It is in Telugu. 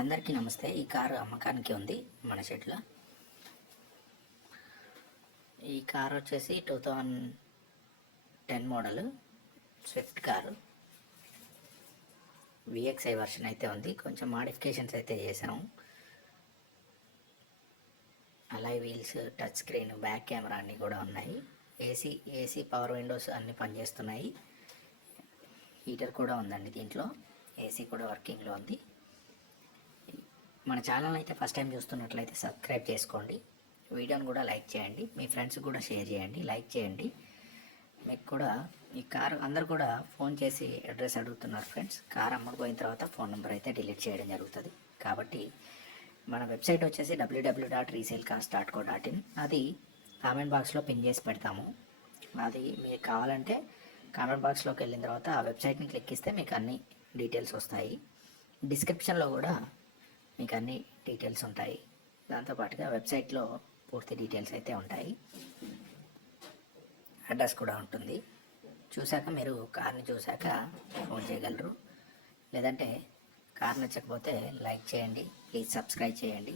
అందరికీ నమస్తే. ఈ కారు అమ్మకానికి ఉంది మన షెడ్లో. ఈ కార్ వచ్చేసి two thousand ten model Swift car. VXI version అయితే ఉంది. కొంచెం మాడిఫికేషన్స్ అయితే చేసాము alloy wheels touch screen back camera అన్నీ కూడా ఉన్నాయి. ఏసీ ఏసీ పవర్ విండోస్ అన్నీ పనిచేస్తున్నాయి. హీటర్ కూడా ఉందండి దీంట్లో. ఏసీ కూడా వర్కింగ్లో ఉంది. మన ఛానల్ అయితే ఫస్ట్ టైం చూస్తున్నట్లయితే సబ్స్క్రైబ్ చేసుకోండి. వీడియోని కూడా లైక్ చేయండి. మీ ఫ్రెండ్స్ కూడా షేర్ చేయండి. లైక్ చేయండి. మీకు కూడా ఈ కారు అందరు కూడా ఫోన్ చేసి అడ్రస్ అడుగుతున్నారు ఫ్రెండ్స్ కార్ అమ్ముడుపోయిన తర్వాత ఫోన్ నెంబర్ అయితే డిలీట్ చేయడం జరుగుతుంది. కాబట్టి మన వెబ్సైట్ వచ్చేసి W W dot resale cost dot co dot in అది కామెంట్ బాక్స్లో పిన్ చేసి పెడతాము. అది మీకు కావాలంటే కామెంట్ బాక్స్లోకి వెళ్ళిన తర్వాత ఆ వెబ్సైట్ని క్లిక్ ఇస్తే మీకు అన్ని డీటెయిల్స్ వస్తాయి. డిస్క్రిప్షన్లో కూడా మీకు అన్ని డీటెయిల్స్ ఉంటాయి. దాంతోపాటుగా వెబ్సైట్లో పూర్తి డీటెయిల్స్ అయితే ఉంటాయి. అడ్రస్ కూడా ఉంటుంది. చూశాక మీరు కార్ని చూశాక ఫోన్ చేయగలరు. లేదంటే కార్ నచ్చకపోతే లైక్ చేయండి. ప్లీజ్ సబ్స్క్రైబ్ చేయండి.